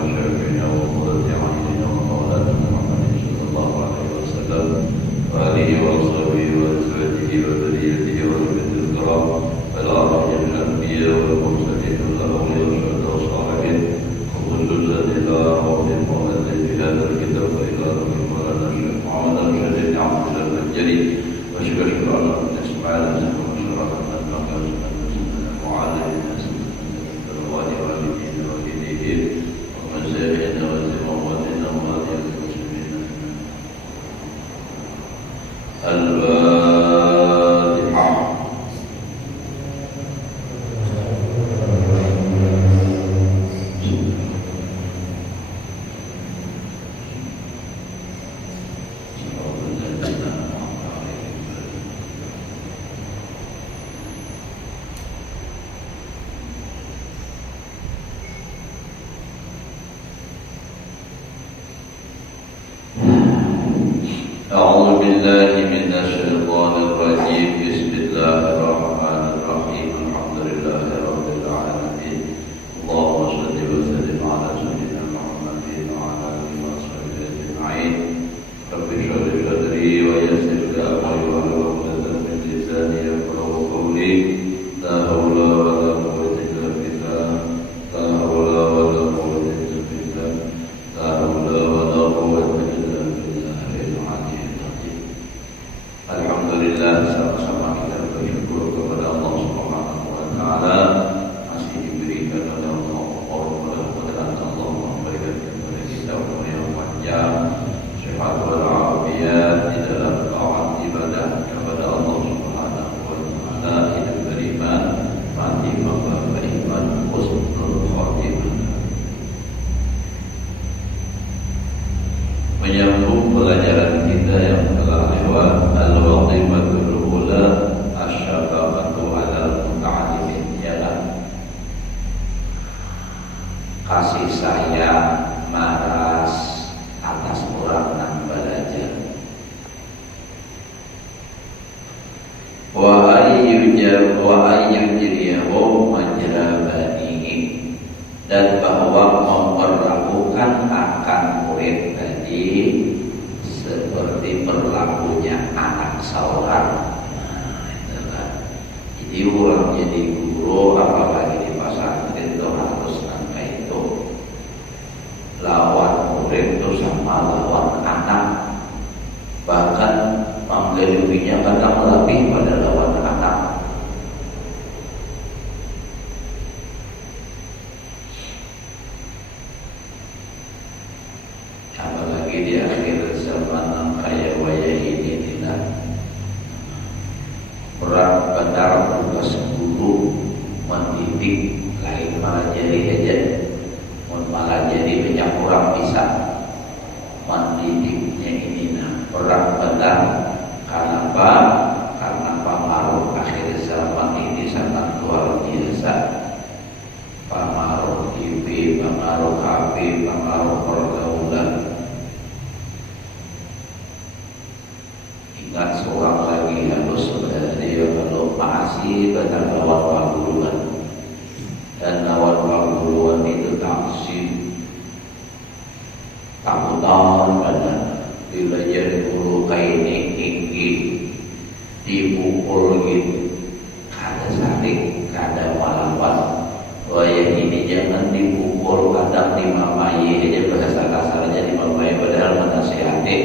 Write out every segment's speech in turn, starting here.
وشافعنا وقرة أعيننا ومولانا محمد صلى الله عليه وسلم وآله وصحبه وأزواجه وذريته وذريته الكرام والأعراج الأنبياء والمرسلين والأولياء والشهداء والصالحين وخصوصا إلى رب المؤلف هذا الكتاب وإلى رب مولانا الشيخ محمد الشهيد عبد الله الجليل وأشهد أن نسمع لنا أعوذ بالله من الشيطان الرجيم بسم الله الرحمن الرحيم الحمد لله رب العالمين اللهم صل وسلم على سيدنا محمد وعلى آله وصحبه أجمعين رب اشرح لي صدري ويسر لي أمري واحلل عقدة من لساني يفقهوا قولي لا حول ولا قوة إلا بالله لا حول ولا قوة إلا بالله لا حول ولا قوة Alhamdulillah, sama-sama kita bersyukur kepada Allah Subhanahu wa taala masih diberikan oleh Allah mudah-mudahan Allah memberikan kepada kita umur yang panjang, sehat walafiat di dalam taat ibadah kepada Allah Subhanahu wa taala, hidup beriman, mati beriman, husnul khatimah. Menyambung pelajaran kita yang telah lewat al-wadimatul ula asyababatu ala muta'alimin, ialah kasih sayang maras atas orang yang belajar. Wa ayyujriyahu majrabanihi, dan bahwa memperlakukan akan murid tadi seperti berlakunya anak seorang. Jadi orang jadi guru apalagi di pesantren itu harus angka itu. Lawan murid itu sama lawan anak, bahkan menggelipinya kadang lebih pada lawan anak. Apalagi di akhir zaman yang kaya waya ini tidak orang benar tugas guru mendidik, lain malah jadi aja, malah jadi banyak orang bisa mendidiknya ini. Orang benar karena apa? Karena pengaruh akhir zaman ini sangat luar biasa. Pengaruh TV, pengaruh HP, pengaruh pergaulan. Ingat seorang lagi harus dia kalau masih benar lawan perguruan, dan lawan perguruan itu taksir takutan pada bila jadi guru kaini tinggi dipukul gitu, kada saling kada malawan. Oh ya ini jangan dipukul, kadang dimamai aja bahasa kasarnya dimamai padahal menasihati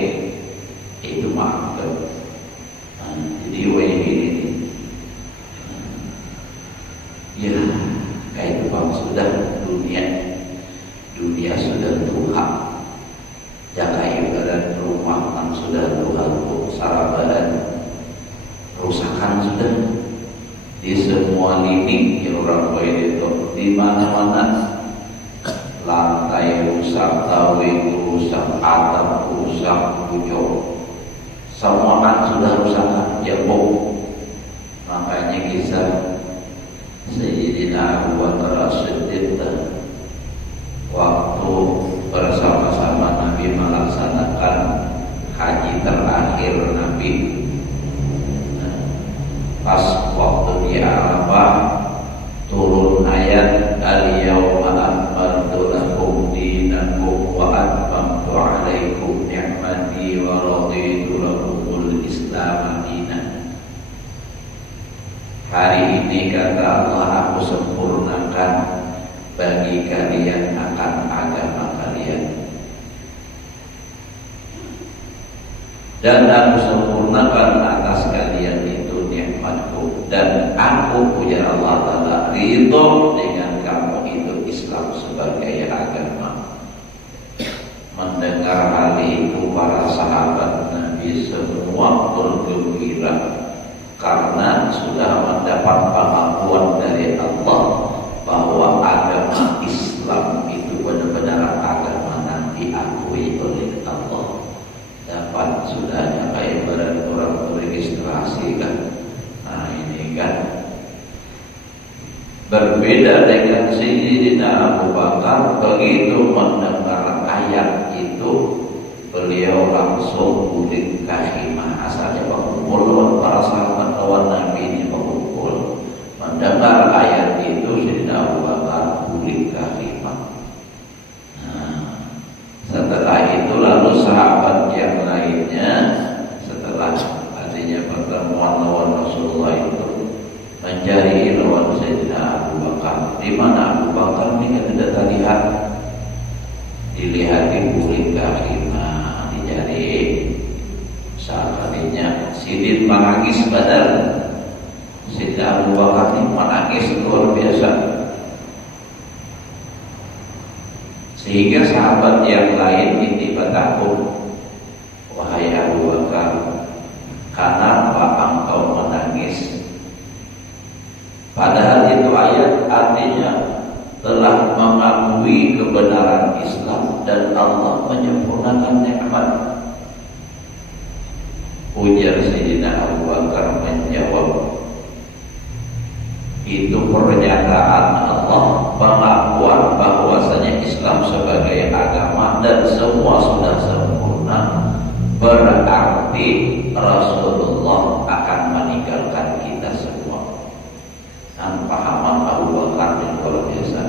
itu maafkan. Jadi ini ya kayak itu bang, sudah dunia sudah Tuhan, jaga ibarat rumah kan sudah Tuhan, sarabadan rusakan sudah di semua lini yang orang baik itu di mana-mana, lantai rusak, tawing rusak, atap rusak, pucuk, semua kan sudah rusakan, jebol. Makanya kisah Sayyidina Abu Bakar As-Siddiq waktu bersama-sama Nabi melaksanakan haji terakhir Nabi, pas waktu di Arafah turun ayat al-yawma akmaltu lakum dinakum ini kata Allah, aku sempurnakan bagi kalian akan agama kalian, dan aku sempurnakan atas kalian itu nikmatku, dan aku punya Allah Ta'ala ridho dengan kamu itu Islam sebagai agama. Mendengar hal itu para sahabat Nabi semua bergembira karena sudah mendapat pengakuan dari Allah bahwa agama Islam itu benar-benar agama yang diakui oleh Allah. Dapat sudahnya kayak badan orang registrasi kan. Nah ini kan berbeda dengan Sayyidina Abu Bakar. Begitu mendengar ayat itu beliau langsung bulik kahimah. Asalnya berkumpul para sahabat lawan Nabi ini berkumpul. Mendengar ayat itu Sayyidina Abu Bakar bulik kahimah. Nah, setelah itu lalu sahabat yang lainnya setelah adanya pertemuan lawan Rasulullah itu mencari lawan Sayyidina Abu Bakar. Di mana Abu Bakar ini kan tidak terlihat. Dilihat di bulik kahimah, dicari. Sahabatnya Sidin menangis badar. Sayyidina Abu Bakar ini menangis luar biasa. Sehingga sahabat yang lain ini bertakut, wahai Abu Bakar, kenapa engkau menangis? Padahal itu ayat artinya telah mengakui kebenaran Islam dan Allah menyempurnakan nikmat. Ujar Sayyidina Abu Bakar menjawab, itu pernyataan Allah, pengakuan bahwasanya Islam sebagai agama dan semua sudah sempurna, berarti Rasulullah akan meninggalkan kita semua. Dan pahaman Abu Bakar yang luar biasa.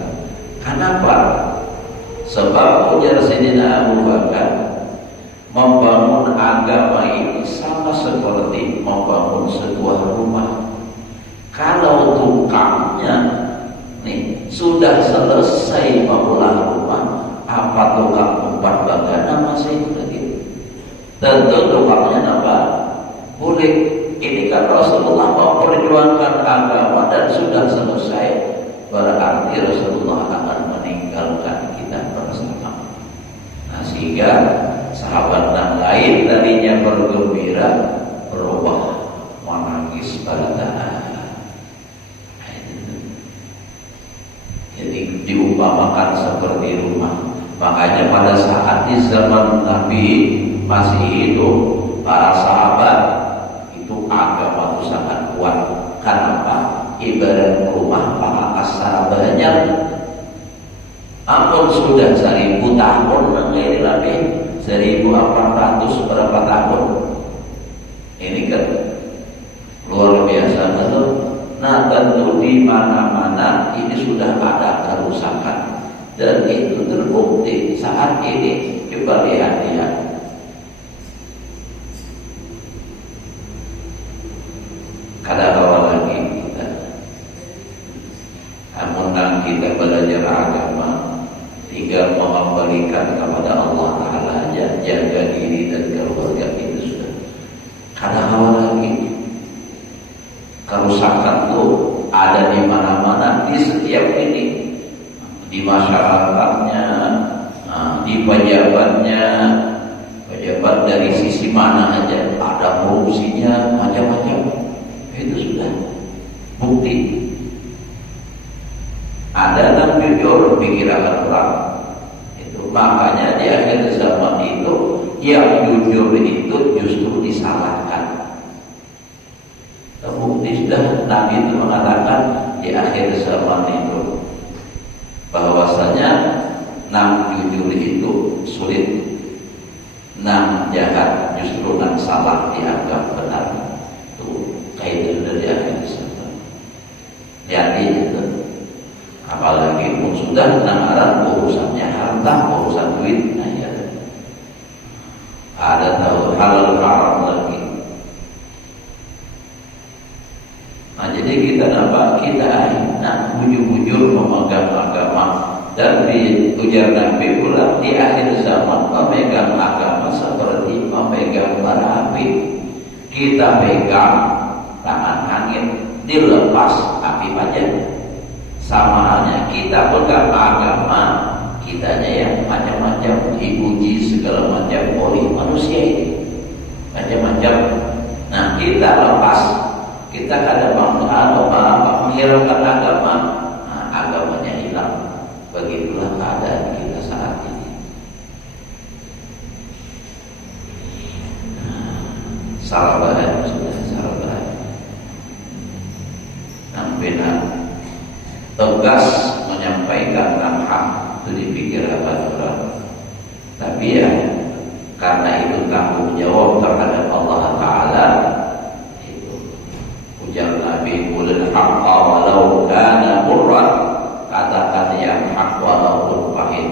Kenapa? Sebab ujar Sayyidina Abu Bakar, membangun agama ini sama seperti membangun sebuah rumah. Kalau tukangnya nih sudah selesai membangun rumah, apa tukang umpan bagana masih lagi? Tentu tukangnya apa? Boleh. Ini kan Rasulullah memperjuangkan agama dan sudah selesai, berarti Rasulullah akan meninggalkan kita bersama. Nah sehingga sahabat yang lain tadinya bergembira berubah menangis pada jadi diumpamakan seperti rumah. Makanya pada saat di zaman Nabi masih hidup, para sahabat itu agama itu sangat kuat. Kenapa? Ibarat rumah para sahabatnya ampun sudah 1000 tahun mengairi Nabi, 1400 berapa tahun. Ini kan luar biasa betul. Nah tentu di mana-mana ini sudah ada kerusakan dan itu terbukti saat ini. Coba lihat. Kadang-kadang lagi kita, namun kita belajar agama tinggal mengembalikan kepada Allah Ta'ala aja, jaga diri dan keluarga itu sudah. Kadang-kadang lagi kerusakan itu ada di mana-mana, di setiap ini, di masyarakatnya, di pejabatnya, pejabat dari sisi mana aja ada korupsinya, macam-macam. Itu sudah bukti. Ada yang jujur pikiran orang. Itu makanya di akhir zaman itu yang jujur itu justru disalahkan. Terbukti sudah Nabi itu mengatakan di akhir zaman itu bahwasanya 6 jujur itu sulit, 6 jahat justru 6 salah dianggap benar. Itu kayak itu sudah di akhir zaman. Jadi itu apalagi pun sudah namaran urusannya harta, urusan duit, nah ya. Ada tahu halal haram lagi. Nah jadi kita nampak kita nah bujur-bujur memegang agama. Dan di ujar Nabi pula di akhir zaman memegang agama seperti memegang bara api. Kita pegang tangan angin, dilepas api pajen. Sama halnya kita pegang agama, kitanya yang macam-macam diuji segala macam oleh manusia ini, macam-macam. Nah kita lepas, kita ada menghiraukan agama, nah, agamanya hilang. Begitulah keadaan kita saat ini. Salah bahan sudah salah bahan. Nampilan tegas menyampaikan tentang hak itu dipikir orang. Tapi ya karena itu tanggung jawab terhadap Allah Ta'ala, itu ujar Nabi qulil haqqa walau kana murran, katakan yang hak walaupun pahit.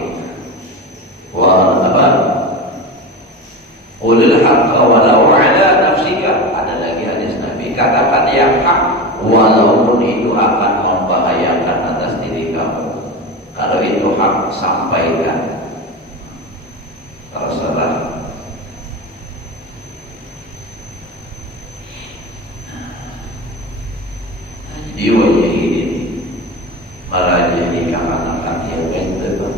Qulil haqqa walau ala nafsika, ada lagi hadis Nabi, katakan yang hak walaupun itu akan membahayakan atas diri kamu. Kalau itu hak, sampaikan. Terserah. Jadi wajah ini malah jadi anak-anak yang itu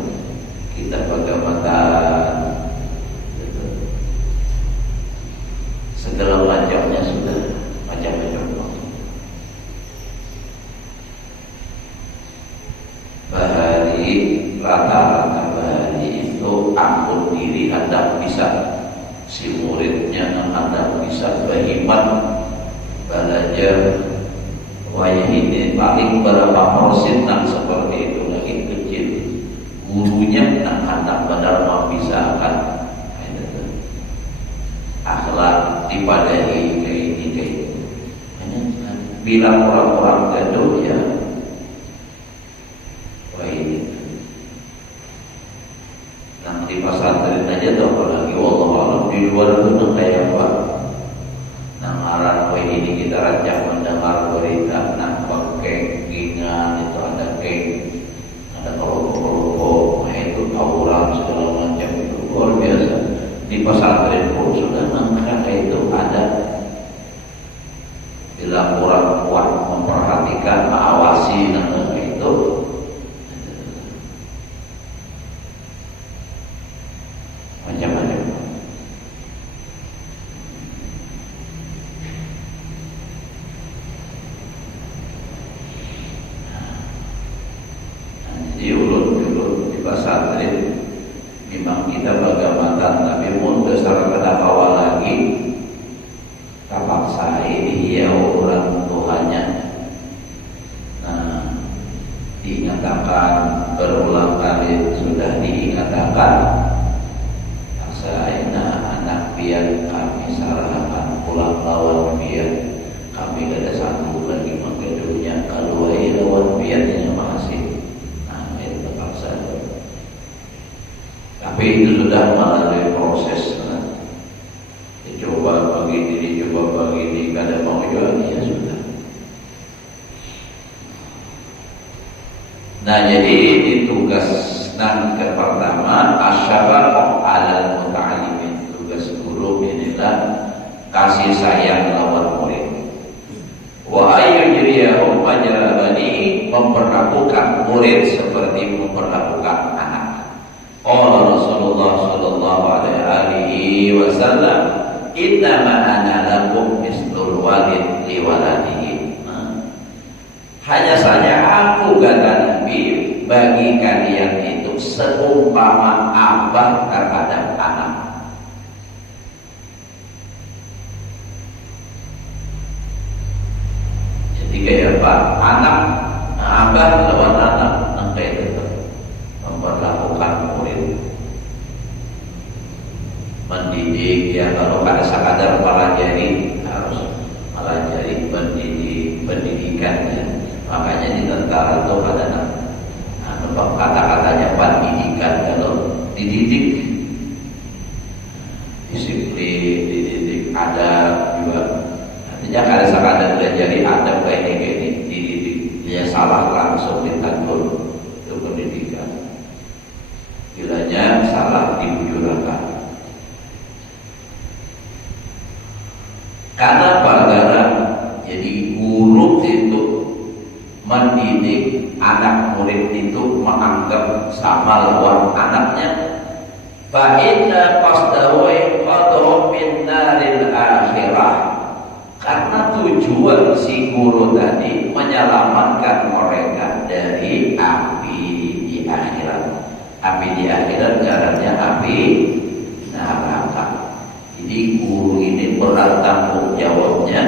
kita pegang-pegang segala macamnya sudah macam-macam. Bahari rata-rata bahari itu ampun diri hendak bisa, si muridnya hendak bisa berhimat belajar. Wajah ini paling berapa persen seperti itu lagi kecil. Gurunya hendak benar bisa akan akhlak dipadahi kayak ini. Bilang orang-orang gaduh ya, wah ini. Nah di pesantren aja tuh apalagi wallahualam di luar itu kayak apa? Nah marah wah ini kita rancang mendengar berita, nah pakai gingan itu ada ada kelompok-kelompok, nah itu tawuran segala macam itu luar biasa. Di pesantren pun sudah mengangkat itu ada. Bila orang kuat memperhatikan, mengawasi dan itu macam-macam. Jadi ulun di pesantren memang kita bagaimana, tapi mun besar pada awal lagi terpaksa ini ya orang Tuhannya. Nah, diingatkan berulang kali sudah diingatkan. Saya anak biar kami sarahkan pulang lawan biar kami ada satu lagi menggedunya kalau lawan biarnya masih. Nah, itu terpaksa. Tapi itu sudah melalui proses. Dicoba begini, dicoba begini, kada mau jual, ya sudah. Nah jadi ini tugas yang pertama asyafaqah 'alal muta'allimin. Tugas guru inilah kasih sayang lawan murid. Wa ayyujriyahum majra bani, memperlakukan murid seperti memperlakukan anak. Qala Rasulullah sallallahu alaihi wasallam, innama ana lakum mislul walid li waladihi. Hanya saja aku kata Nabi bagi kalian itu seumpama abah terhadap anak. Jadi kayak apa? Anak, abah lawan anak, kayak itu memperlakukan murid, mendidik ya. Kalau kada sekadar pelajari, harus pelajari, pendidikan ya. Makanya di tentara itu ada kata-katanya pendidikan. Kalau dididik disiplin, dididik adab juga. Artinya kada sekadar pelajari adab kayak ini, dididik salah langsung ditegur itu pendidikan. Bilanya salah dibujurkan. Karena karena jadi guru itu mendidik anak murid itu menganggap sama lawan anaknya. Fa inna qasdahu qadru min naril akhirah. Karena tujuan si guru tadi menyelamatkan mereka dari api di akhirat. Api di akhirat caranya api neraka. Jadi guru ini berat tanggung jawabnya,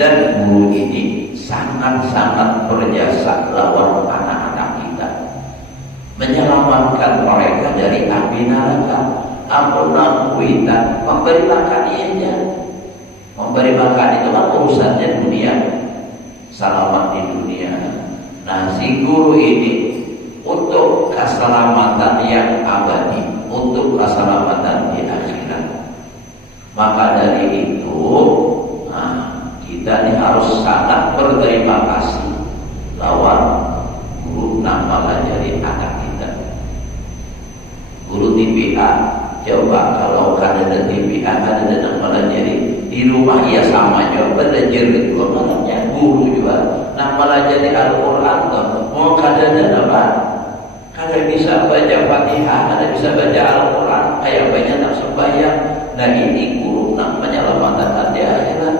dan guru ini sangat-sangat berjasa lawan anak-anak kita, menyelamatkan mereka dari api neraka. Ampun kita memberi makan aja, memberi makan itu kan urusannya dunia, selamat di dunia. Nah si guru ini untuk keselamatan yang abadi, untuk keselamatan di akhirat. Maka dari itu, kita ini harus sangat berterima kasih lawan guru nama jadi anak kita. Guru TPA, coba kalau ada TPA, ada malah jadi di rumah ya sama juga belajar kedua malahnya guru juga. Nah malah jadi Al-Quran tuh, mau kadang apa? Kadang bisa baca Fatihah, kadang bisa baca Al-Quran, kayak banyak tak sembahyang. Nah ini guru nak menyelamatkan di akhirat.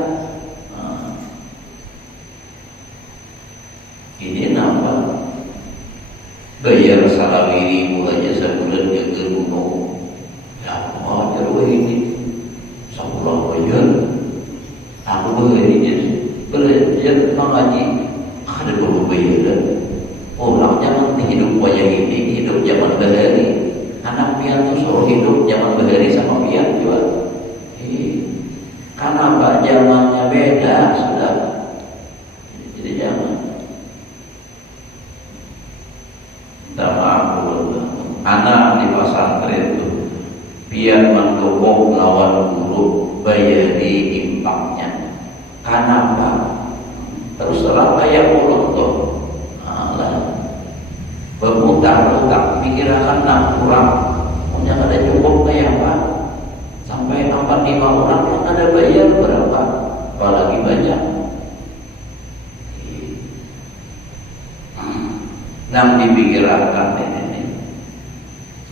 Ini nampak bayar salawiri mulanya sebulan ke gunung. Ya mau terus ini sebulan bayar. Aku berinya belajar mengaji ada berapa bayar. Orang jangan hidup wajah ini, hidup zaman bahari. Anak pian itu suruh hidup zaman bahari sama pian juga. Karena apa? Zamannya beda sudah. Jadi jangan. Minta maaf anak di pesantren itu biar mendukung lawan guru bayari impaknya. Karena apa? Terus terang kayak mulut tuh. Berputar-putar pikiran nak kurang, punya ada cukup kayak apa? Sampai 4-5 orang yang ada bayar berapa? Apalagi banyak. Nam dipikirkan ini.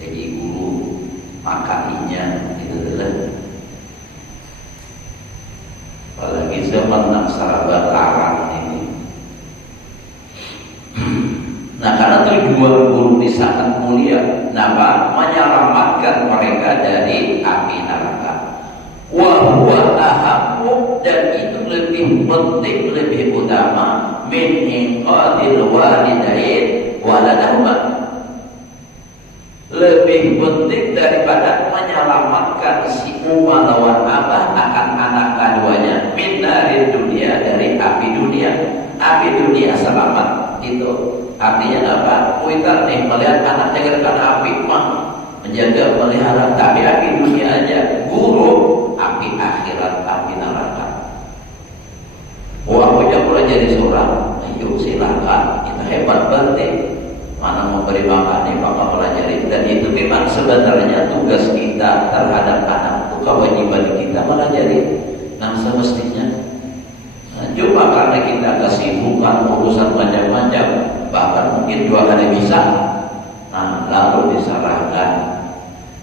Jadi guru makainya itu adalah. Apalagi zaman nak sahabat larang ini. Nah karena tujuan guru ini sangat mulia, nama menyelamatkan mereka dari api neraka. Wa huwa ahammu, dan itu lebih penting, lebih utama min inqadil walidain waladahuma. Lebih penting daripada menyelamatkan si umat lawan abah akan anak keduanya min dari dunia, dari api dunia. Api dunia selamat itu. Artinya apa? Kita nih melihat anaknya karena api mah menjaga melihara, tapi api dunia aja. Guru api akhirat, api neraka. Aku yang mulai jadi seorang, ayo silakan, kita hebat berarti. Mana memberi makan nih maka pelajari, dan itu memang sebenarnya tugas kita terhadap anak itu, kewajiban kita melajari. Nah semestinya. Cuma karena kita kesibukan urusan macam-macam, bahkan mungkin 2 kali bisa, nah lalu diserahkan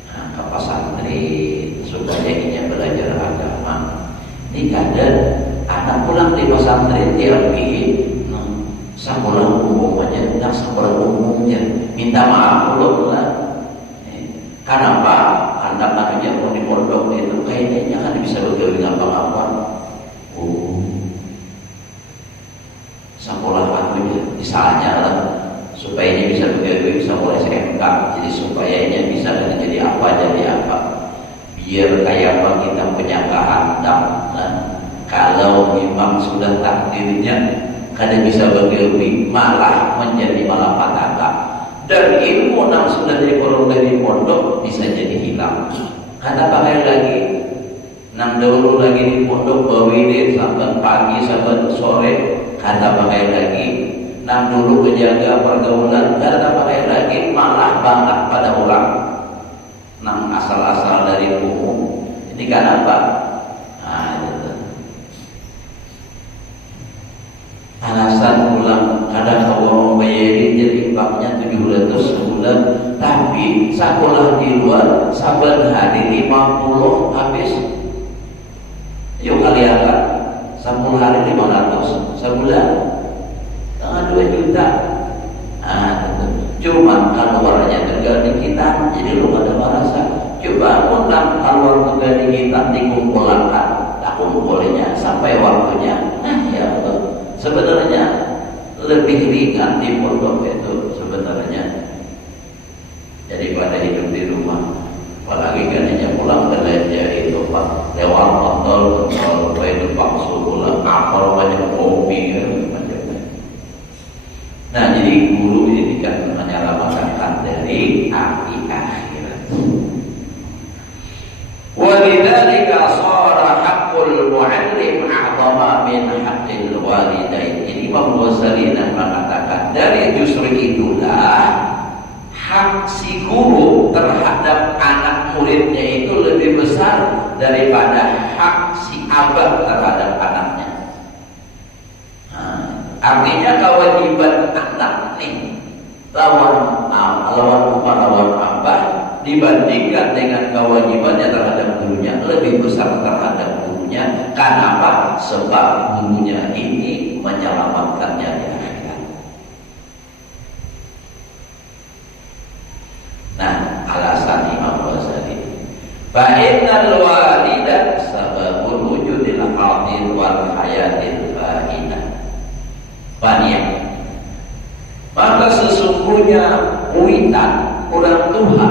ke pesantren supaya ingin belajar agama. Ini kadang anak pulang di pesantren dia pergi sekolah umumnya, tidak sekolah umumnya, minta maaf belum lah. Kenapa? Karena akhirnya mau di pondok itu kayaknya kan bisa bergaul dengan apa-apa. Sekolah anunya misalnya lah, supaya ini bisa bergaul, bisa mulai SMK, jadi supaya ini bisa jadi apa, biar kayak apa kita punya kehendak. Nah, kalau memang sudah takdirnya kadang bisa bergaul, malah menjadi malapetaka, dan ilmu yang sudah diperoleh di pondok bisa jadi hilang. Kata pakai lagi nang dulu lagi di pondok bawinin sampai pagi sampai sore, kata pakai lagi Nang dulu menjaga pergaulan, gak ada pakai lagi, malah bangga pada orang. Nang asal-asal dari umum. Ini kan apa? Nah, itu. Alasan ulang ada kawan membayari jadi impaknya 700 sebulan, tapi sekolah di luar saban hari 50 habis. Yuk kalian kan 10 hari 500 sebulan. 2 juta. Cuma keluarnya tergantung kita, jadi lu ada merasa. Coba undang keluar tergantung kita dikumpulkan, tak kumpulnya sampai waktunya. Ya betul. Sebenarnya lebih ringan di pondok itu sebenarnya daripada hidup di rumah. Apalagi kan hanya pulang belanja itu pak lewat motor, itu paksu pulang kapal banyak kopi kan. Nah, jadi guru ini kan menyelamatkan dari api akhirat. Walidzalika shara haqqul mu'allim a'zama min haqqil walidain. Ini Imam Ghazali mengatakan dari justru itulah hak si guru terhadap anak muridnya itu lebih besar daripada hak si abah terhadap anaknya. Artinya kewajiban anak nih lawan abah dibandingkan dengan kewajibannya terhadap gurunya lebih besar terhadap gurunya. Kenapa? Sebab gurunya ini menyelamatkannya di akhirat. Nah, alasan Imam Ghazali, fa innal walida sababul wujudil hadir wal hayatil fa'idah. Banyak. Maka sesungguhnya witan orang tua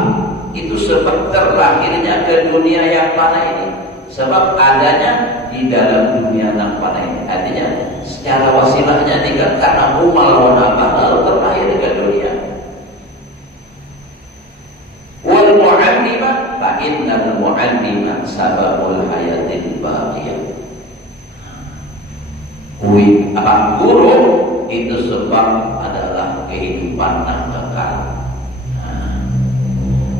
itu sebab terlahirnya ke dunia yang panah ini, sebab adanya di dalam dunia yang panah ini. Artinya secara wasilahnya tidak karena umal lawan apa lalu terlahir ke dunia. Wal mu'allimah fa innal mu'allimah sababul hayatil baqiyah. Guru itu sebab adalah kehidupan yang kekal.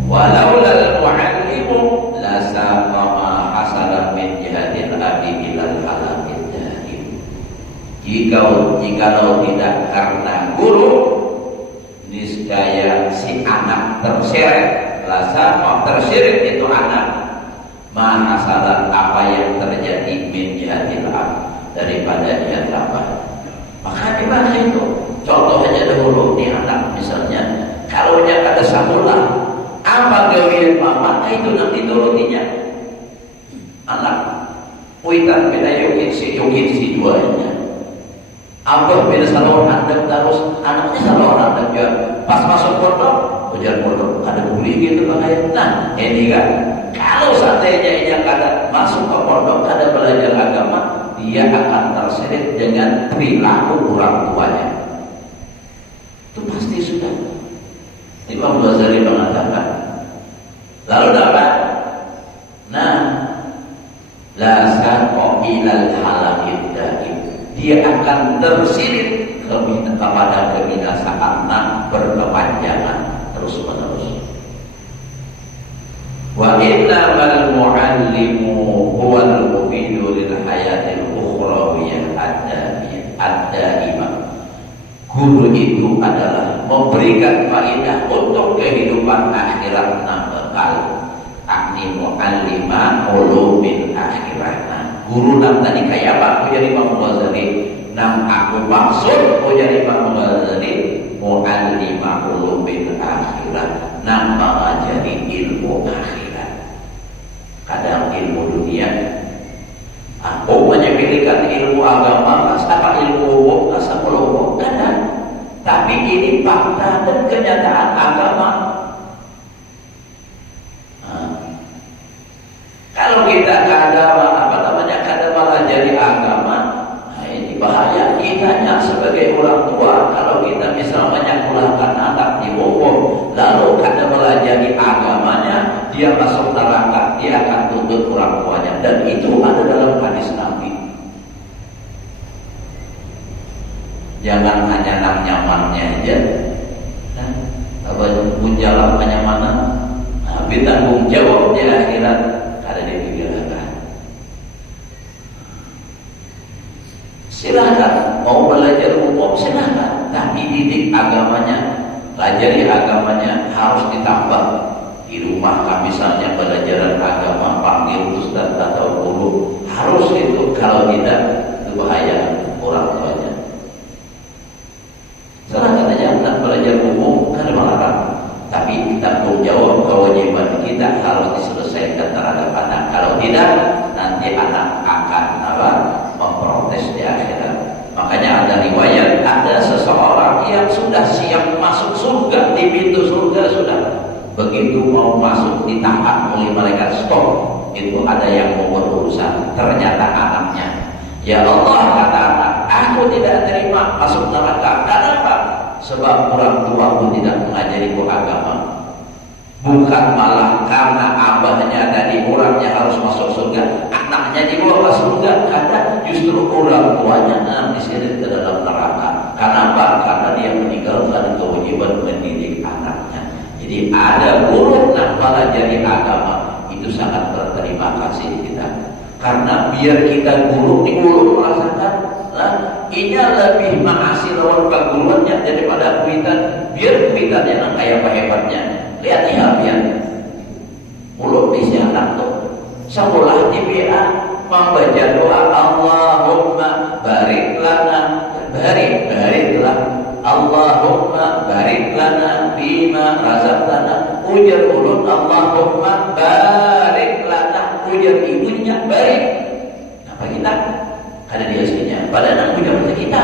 Walaulal mu'allimu la saqama hasalan min jihadil abi ilal halakid daim. Jikalau tidak karena guru, niscaya si anak terseret, terseret itu anak, ma hasalan apa yang terjadi min jihadil abi daripada dia apa. Maka dimana itu? Contoh aja dahulu nih anak misalnya, kalau dia ada samulah, apa gawian mama, itu nanti turutinya. Anak, witan beda yokin si duanya. Apa beda salah orang terus anaknya salah orang juga. Pas masuk pondok, ujar pondok ada buli gitu makanya. Nah ini kan, kalau seandainya yang kata masuk ke pondok ada belajar agama, dia akan terseret dengan perilaku orang tuanya. Itu pasti sudah. Imam Ghazali mengatakan. Lalu dapat, nah, la saqo ilal halakid daim. Dia akan tersirit kepada kebinasaan berkepanjangan terus menerus. Wa innamal mu'allimu huwal mufidu lil hayatil ukhrawiyah ad-daimah. Guru itu adalah memberikan faedah untuk kehidupan akhirat yang kekal. Akni mu'allima ulumin akhirat. Guru nam tadi kayak apa? Jadi Imam Ghazali. Nam aku maksud jadi Imam Ghazali mu'allima ulumin akhirat. Nam mengajari ilmu akhirat. Kadang ilmu dunia. Aku menyepelekan ilmu agama, apa ilmu umum, sepuluh kadang. Tapi ini fakta dan kenyataan agama. Kalau kita kada malah jadi agama, nah ini bahaya. Kitanya sebagai orang tua, kalau kita misalnya menyekolahkan anak di umum, lalu kada melajari agamanya, dia masuk neraka, dia akan tuntut orang tuanya. Dan itu ada dalam hadis Nabi. Jangan hanya nak nyamannya aja. Nah, apa jalan kenyamanan? Nah, bertanggung jawab di akhirat ada di pikiran. Silakan mau belajar umum silakan, tapi didik agamanya, pelajari agamanya harus ditambah. Di rumah kami misalnya pelajaran agama panggil ustaz atau guru harus itu, kalau tidak itu bahaya orang tuanya. Silakan aja nak belajar umum kan melarang, tapi kita tanggung jawab kewajiban kita harus diselesaikan terhadap anak. Kalau tidak nanti anak akan memprotes di akhirat. Makanya ada riwayat ada seseorang yang sudah siap masuk surga, di pintu surga sudah, begitu mau masuk ditahan oleh malaikat stop. Itu ada yang mau berurusan, ternyata anaknya. Ya Allah, kata anak, aku tidak terima masuk neraka. Kenapa? Sebab orang tuaku tidak mengajariku agama. Bukan malah karena abahnya dari orangnya harus masuk surga, anaknya dibawa ke surga, karena justru orang tuanya diseret ke dalam neraka. Kenapa? Karena dia meninggalkan kewajiban mendidik anaknya. Jadi ada guru yang pelajari agama itu sangat berterima kasih kita, karena biar kita guru merasakan ini lebih menghasil lawan keguruannya daripada kuitan. Biar kuitannya nang kayak apa hebatnya. Lihat ya, mulut isi anak tuh sekolah di BA membaca doa Allahumma barik lana, barik-bariklah Allahumma barik lana bima razaqtana. Ujar mulut Allahumma barik lana, ujar ibunya barik. Apa kita? Ada di aslinya. Padahal ujar kita,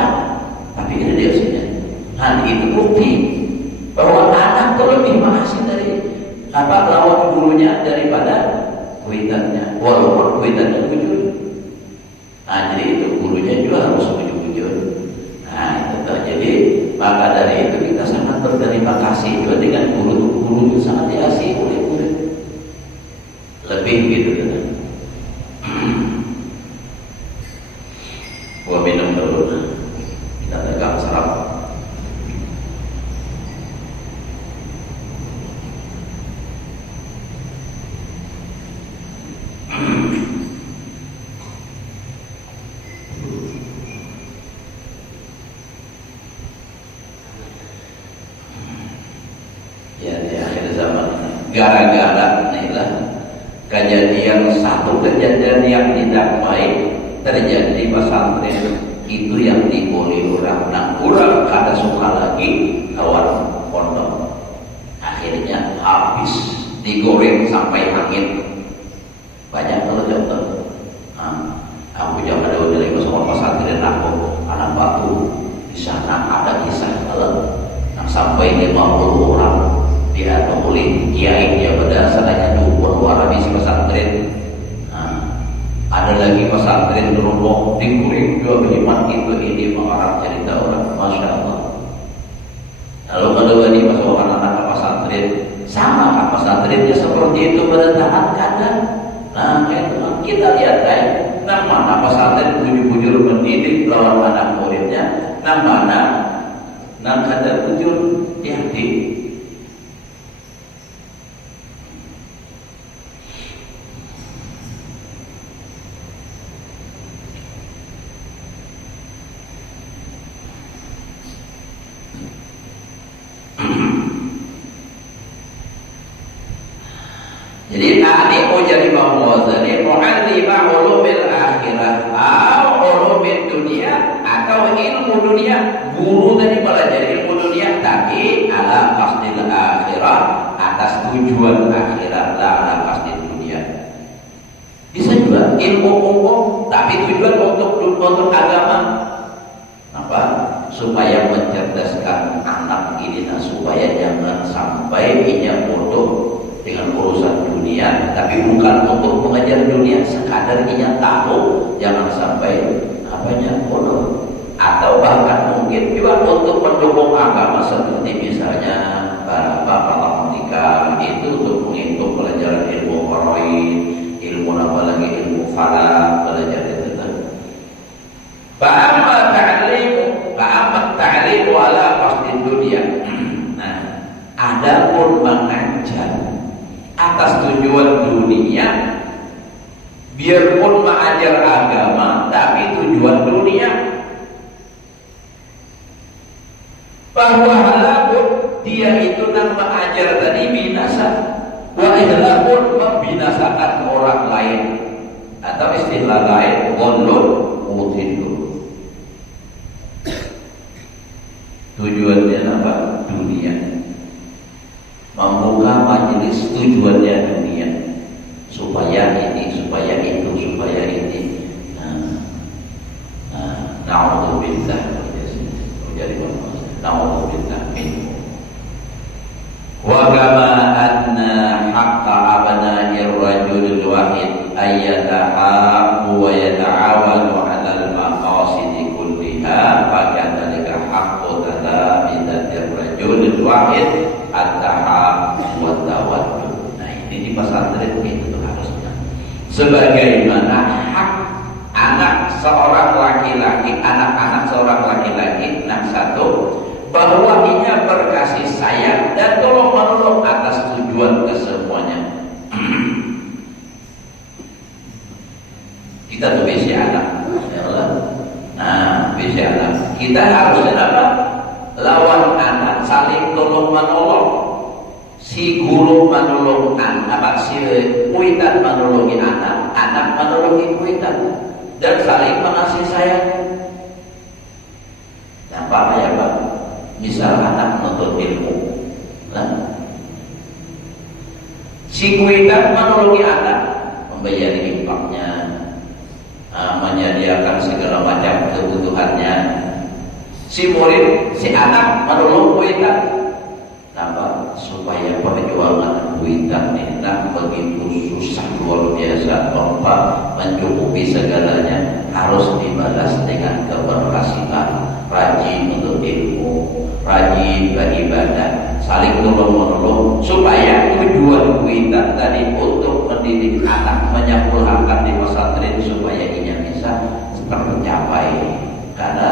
tapi ini di aslinya. Nah, itu bukti bahwa anak itu lebih menghasil dari lawan gurunya daripada kuitannya, walaupun kuitannya bujur. Nah, jadi itu gurunya juga harus bujur-bujur. Nah, itu jadi maka dari itu kita sangat berterima kasih juga dengan guru itu sangat diasihi oleh murid. Lebih gitu kan. Gua minum dulu. Kita tegang serap. Gara-gara inilah satu kejadian yang tidak baik terjadi di pesantren itu yang diboli orang. Nah, orang kada suka lagi kawan pondok, akhirnya habis digoreng sampai angin. Banyak kalau contoh. Aku jangan ada dari sama pesantren aku anak batu di sana ada kisah kalau sampai 50 orang dia memulih kiai dia berdasarnya 20 orang di pesantren. Ada lagi pesantren roboh dikuring 25 itu ini orang cerita orang, masya Allah. Lalu kedua ini masuk anak-anak pesantren sama kan pesantrennya seperti itu bertahan kadang. Nah itu kita lihat nah mana pesantren bujur-bujur mendidik lawan anak muridnya, nah mana kada bujur hati. Jadi tadi mau jadi Ghazali mu'allima ulumil akhirah atau ulumid dunia atau ilmu dunia. Guru tadi pelajari ilmu dunia tapi ala qasdil akhirah, atas tujuan akhirat, la ala qasdil dunia. Bisa juga ilmu umum tapi tujuan untuk agama. Apa? Supaya mencerdaskan anak ini, supaya jangan sampai ia bodoh dengan urusan dunia, tapi bukan untuk mengajar dunia, sekadar ia tahu, jangan sampai bodoh. Atau bahkan mungkin juga untuk mendukung agama, seperti misalnya matematika itu untuk menghitung pelajaran ilmu faraid, ilmu apa lagi, ilmu falak, belajar itu. Fa'amma ta'limu, fa'amma adapun mengajar atas tujuan dunia, biarpun mengajar agama tapi tujuan dunia, bahwa halapun dia itu nang mengajar tadi binasa, wa ihlapun membinasakan orang lain, atau istilah lain gondol mudhilun. Tujuannya apa? Dunia. Membuka majelis tujuannya dunia, supaya ini, supaya itu, supaya ini. Na'udzubillah. Jadi na'udzubillah minhu. Wa kama anna haqqa abna'ir rajulil wahid ayyatahabbu wa yata'awanu 'alal maqasidi kulliha, fakadzalika haqqu talamidatir rajulil wahid at-tahab wa tawaddud. Nah, ini di pesantren itu harusnya. Sebagaimana hak anak seorang laki-laki, anak-anak seorang laki-laki, nah satu, bahwa ia berkasih sayang dan tolong menolong atas tujuan kesemuanya. Kita tuh besi anak, ya Allah. Nah, besi anak. Kita harusnya apa? Lawan anak, saling tolong menolong. Si guru menolong anak, si kuitan menolongi anak, anak menolongi kuitan, dan saling mengasih sayang. Nah, apa ya Pak? Misal anak menuntut ilmu, nah, si kuitan menolongi anak, membayar infaknya, menyediakan segala macam kebutuhannya. Si murid, si anak menolong kuitan, nama supaya perjuangan kuitan ini begitu susah luar biasa, tanpa mencukupi segalanya, harus dibalas dengan keberhasilan. Rajin untuk ilmu, rajin beribadah, saling tolong menolong, supaya tujuan kuitan tadi untuk mendidik anak, menyekolahkan di pesantren supaya ia bisa tercapai. Karena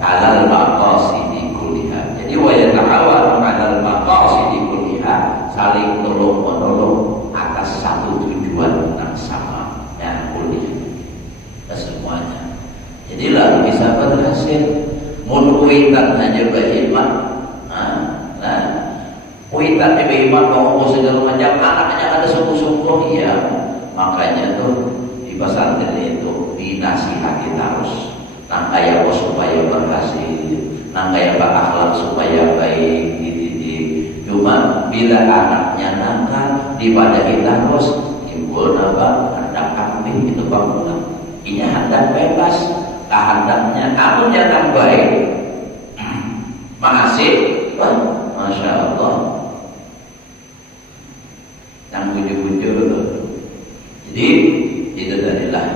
alal maqasidi kulliha. Jadi wa yata'awanu 'alal maqasidi kulliha, saling tolong menolong atas satu tujuan yang sama, yang kulliha, semuanya. Jadi lalu bisa berhasil. Mun kuitan hanya beriman, nah, kuitan beriman mau segala macam, anaknya ada sungguh-sungguh, ya. Makanya tuh di pesantren itu dinasihati terus. Nah kayak supaya berhasil, nah kayak akhlak supaya baik, dididik. Cuma bila anaknya nakal, dipadahi terus, timbul apa? Hendak kambing itu bangunan. Ini hendak bebas, hendaknya aku jangan baik. Makasih, masya Allah. Yang bujur-bujur. Jadi itu adalah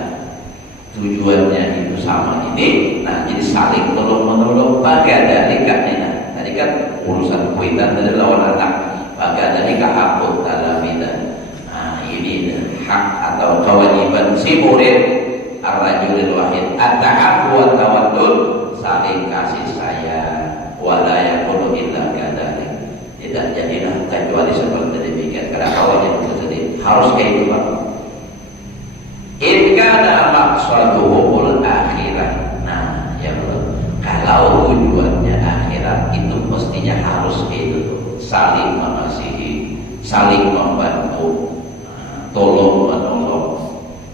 tujuannya itu sama ini. Nah, jadi saling tolong menolong. Bagai dari katanya, tadi kan urusan kuitan dari lawan anak. Bagai dari kahaput dalam itu. Nah, ini hak atau kewajiban si murid ar-rajulil wahid at-ta'ab wa tawaddud, saling kasih sayang, wala yakunu illa kadzalik. Tidak jadilah kecuali seperti demikian. Karena awalnya itu tadi harus kayak itu Pak. In kana maqsaduhul akhirah. Nah, ya Allah, kalau tujuannya akhirat itu mestinya harus itu, saling mengasihi, saling membantu, tolong menolong.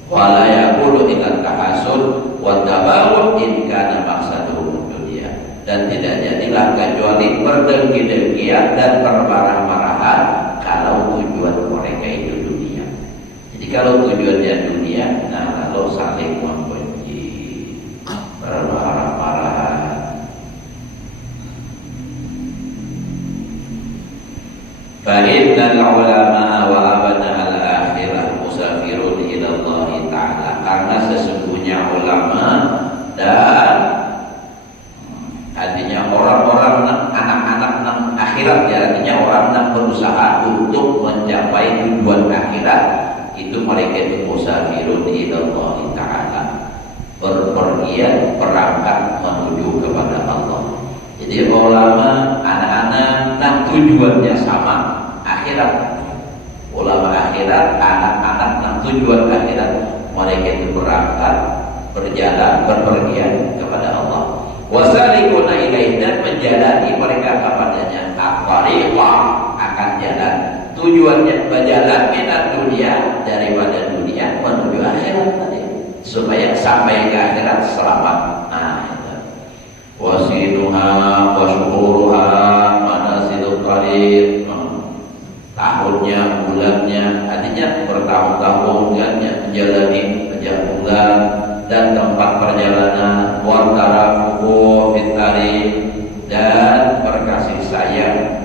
Wala yakunu illa tahasud wa tabarruk in kana maqsaduhum dunya. Dan tidak jadilah kecuali berdengki-dengkian dan bermarah-marahan kalau tujuan mereka itu dunia. Jadi kalau tujuannya dunia, nah lalu saling membenci, bermarah-marahan. Fa innal ulama wa abna al-akhirah musafirun ila Allah Ta'ala. Karena sesungguhnya ulama dan artinya orang-orang anak-anak akhirat, ya, artinya orang yang berusaha untuk mencapai tujuan akhirat, itu mereka itu musafirun ila Allah Ta'ala, berpergian, berangkat menuju kepada Allah. Jadi ulama anak-anak nah tujuannya sama, akhirat. Ulama akhirat, anak-anak nah tujuan akhirat. Mereka itu berangkat, berjalan, berpergian kepada Allah. Wasalikuna ilaih, dan menjalani mereka kepadanya. Tariqah, akan jalan. Tujuannya berjalan minat dunia, daripada dunia menuju akhirat tadi, supaya sampai ke akhirat selamat. Nah, itu. Wasinuha wasyukuruha manazilut tariq. Tahunnya, bulannya, artinya bertahun-tahun kan menjalani perjalanan dan tempat perjalanan, wantarafuhu fitari, dan berkasih sayang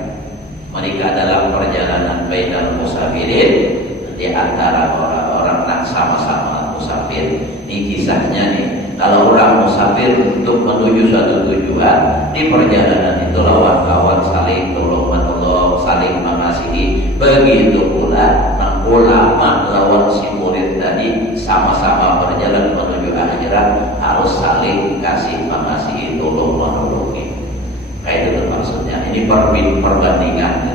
mereka dalam perjalanan bainal musafirin, di antara orang-orang yang sama-sama musafir. Ini kisahnya nih, kalau orang musafir untuk menuju suatu tujuan, di perjalanan itu lawan-lawan saling tolong menolong, saling mengasihi. Begitu pula ulama lawan si murid tadi sama-sama berjalan menuju akhirat, harus saling kasih mengasihi, tolong menolongi. Kayak itu maksudnya. Ini perbandingan.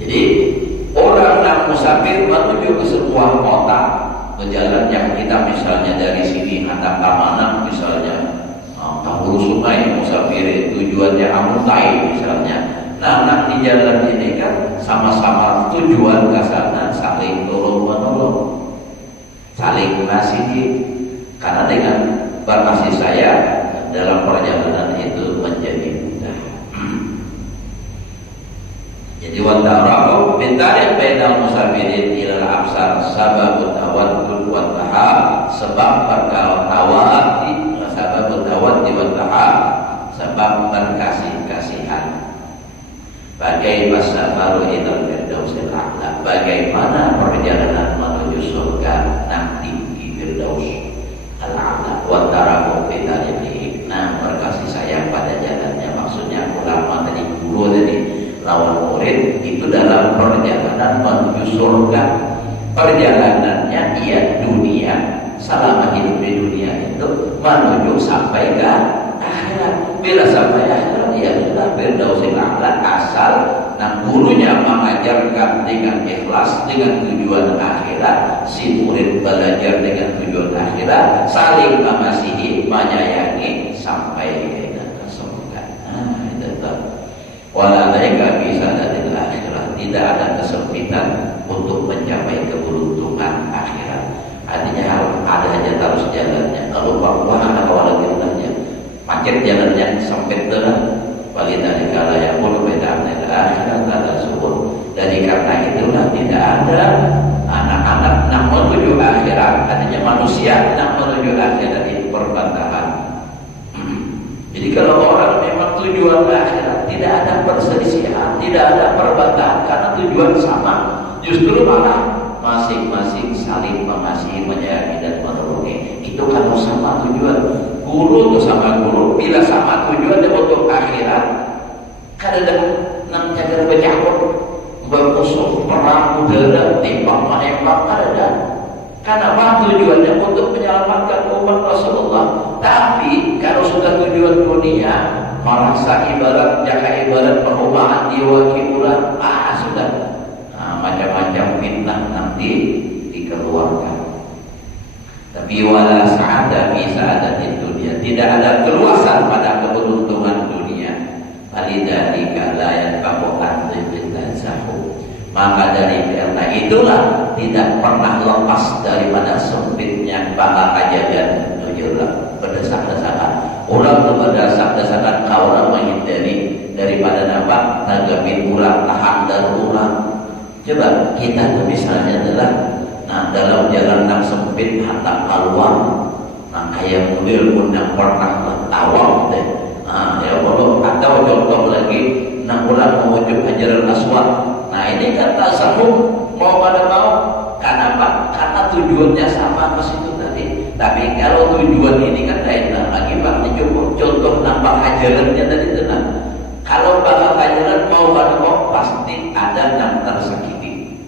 Jadi orang yang musafir menuju ke sebuah kota, berjalan yang kita misalnya dari sini hendak ke mana misalnya, ke hulu sungai musafir, tujuannya Amuntai misalnya. Nah, di jalan ini kan sama-sama tujuan ke sana, saling tolong menolong, saling mengasihi. Karena dengan berkasih sayang dalam perjalanan itu menjadi mudah. Jadi wantarafu bintari bainal musafirin ilal absar sababut tawaddud wa tahab, sebab bertawati, sababut tawaddi wa tahab, sebab berkasih-kasihan. Bagaimana safaru ilal firdausil a'la, bagaimana perjalanan menuju surga nanti di firdaus al-a'la. Wantarafu bintari, nah berkasih sayang pada jalannya. Maksudnya ulama tadi, guru tadi, lawan murid itu dalam perjalanan menuju surga. Perjalanannya ia dunia, selama hidup di dunia itu menuju sampai ke akhirat. Bila sampai akhirat, ya sudah firdausil a'la, asal nah gurunya mengajarkan dengan ikhlas, dengan tujuan akhirat, si murid belajar dengan tujuan akhirat, saling mengasihi, menyayangi sampai ke surga. Nah, itu tuh. Waladayka bisa dari akhirat, tidak ada kesempitan untuk mencapai keberuntungan akhirat. Artinya ada aja terus jalannya. Kalau wah ada waladayka macet jalannya sempit dengan walidayka la yakunu beda dari akhirat ada subur. Dari karena itulah tidak ada anak-anak yang menuju akhirat, artinya manusia yang menuju akhirat itu perbantahan. Jadi kalau orang memang tujuan akhirat, tidak ada perselisihan, tidak ada perbedaan, karena tujuan sama. Justru malah masing-masing saling mengasihi, menyayangi dan menolongi. Itu kalau sama tujuan. Guru itu sama guru, bila sama tujuannya untuk akhirat, kadang namanya cara bercampur, bermusuh, perang udara, timbang menembak, ada. Karena tujuannya untuk menyelamatkan umat Rasulullah. Tapi kalau sudah tujuan dunia, merasa ibarat perumahan diwakil, sudah macam-macam fitnah nanti dikeluarkan. Tapi wala sa'ada fi sa'adatin dunia, tidak ada keluasan pada keberuntungan dunia. Walidzalika la yanfa'u an-dhilzahu. Maka dari karena itulah tidak pernah lepas daripada sempitnya bala kejadian nujurlah berdesak-desakan. Orang berdesak-desakan kaulah menghindari daripada nampak nagamin ulang, tahan darurat. Coba kita tuh misalnya adalah dalam jalan yang sempit hendak keluar, kayak mobil pun yang pernah tawaf deh. Ya Allah, atau contoh lagi ulang menuju Hajarul Aswad. Ini kan tasawuf mau pada mau. Kenapa? Karena tujuannya sama ke situ tadi. Tapi kalau tujuan ini kan lain lagi Pak, cukup contoh nampak hajarannya tadi tenang. Kalau bakal hajaran mau pada mau, pasti ada yang tersakiti,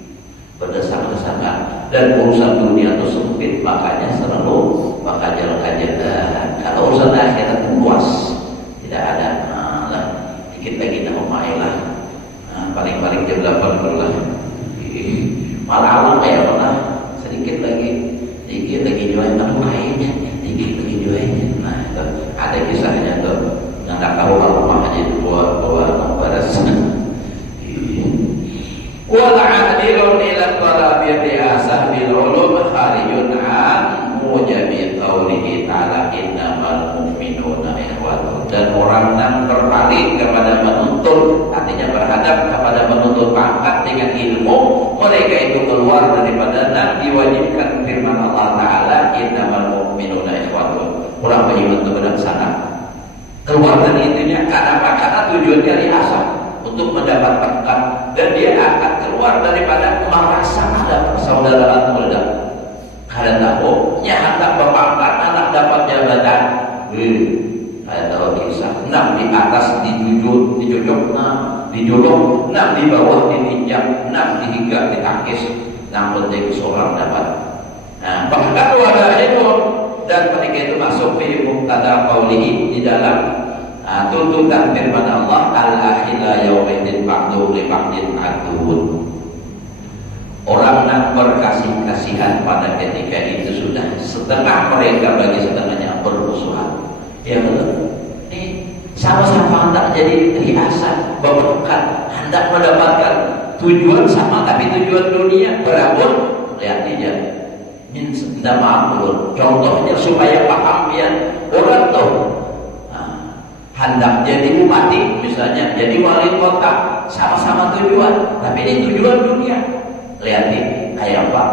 berdesak-desakan, dan urusan dunia itu sempit, makanya selalu bakal jalan. Kalau urusan akhirat itu luas, tidak tidak ada. Lah, dikit lagi nama Mailah. Paling-paling jam 8 lah. Malah awal kayak mana? Sedikit lagi jualan kayaknya, dikit lagi jualannya. Nah, itu ada kisahnya tuh. Yang tak tahu kalau makanya itu bawa baras. Wal adilun ila talabi bi'asah bil ulum kharijun an mujabi qaulihi ta'ala innamal mu'minuna ikhwatun. Dan orang yang berpaling kepada menuntut, artinya berhadap kepada menuntut pangkat dengan ilmu, mereka itu keluar daripada dan diwajibkan firman Allah Ta'ala innamal mu'minuna ikhwatun. Orang beriman itu bersama. Keluar dari itunya karena tujuannya riasah untuk mendapat pangkat, dan dia akan keluar daripada merasa ada persaudaraan mulia. Karena tahu nya hendak berpangkat, anak dapat jabatan. Saya tahu kisah, di atas dijujur, dijolong, di bawah dipinjam, dihingga ditakis, penting seorang dapat. Nah, bahkan wadah itu dan ketika itu masuk di mubtada qaulihi di dalam tuntutan firman Allah al-akhila yaumaidin ba'du li ba'din aduun. Orang yang berkasih-kasihan pada ketika itu sudah setengah mereka bagi setengahnya bermusuhan. Ya betul. Ini sama-sama hendak jadi riasah, berpangkat, hendak mendapatkan tujuan sama tapi tujuan dunia berabun. Lihat aja. Minta maaf dulu. Contohnya supaya paham ya orang tahu. Hendak jadi bupati misalnya, jadi wali kota, sama-sama tujuan, tapi ini tujuan dunia. Lihat nih, kayak apa?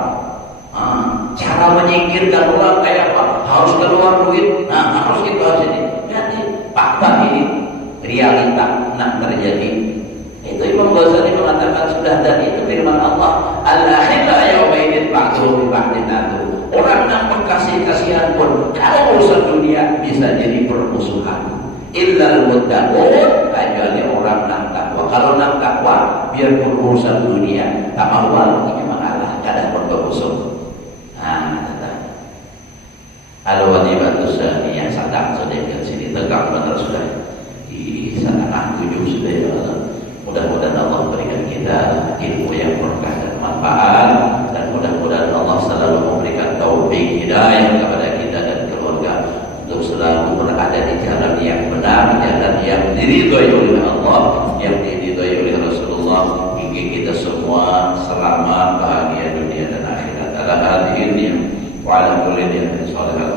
Cara menyingkirkan orang kayak apa? Harus keluar duit, harus gitu harus ini. Lihat nih, fakta ini realita terjadi. Itu Imam Ghazali mengatakan sudah, dan itu firman Allah al-akhila yaumaidin ba'du li ba'din adu. Orang yang berkasih-kasihan pun kalau urusan dunia bisa jadi permusuhan. Illal muttaqun, kecuali orang yang takwa. Kalau yang takwa biar berurusan dunia, tak mau ini mengalah, kadang bermusuh. Al-wajibatus saniyah sadaq sudah di sini tegak benar sudah di sana 7 sudah ya. Mudah-mudahan Allah berikan kita ilmu yang berkah dan manfaat, dan mudah-mudahan Allah selalu memberikan taufik hidayah kepada kita dan keluarga untuk selalu berada di jalan yang benar, jalan yang diridhoi oleh Allah, yang diridhoi oleh Rasulullah, hingga kita semua selamat, bahagia dunia dan akhirat. Ala hadirin wa ala kulli niyatin salihah.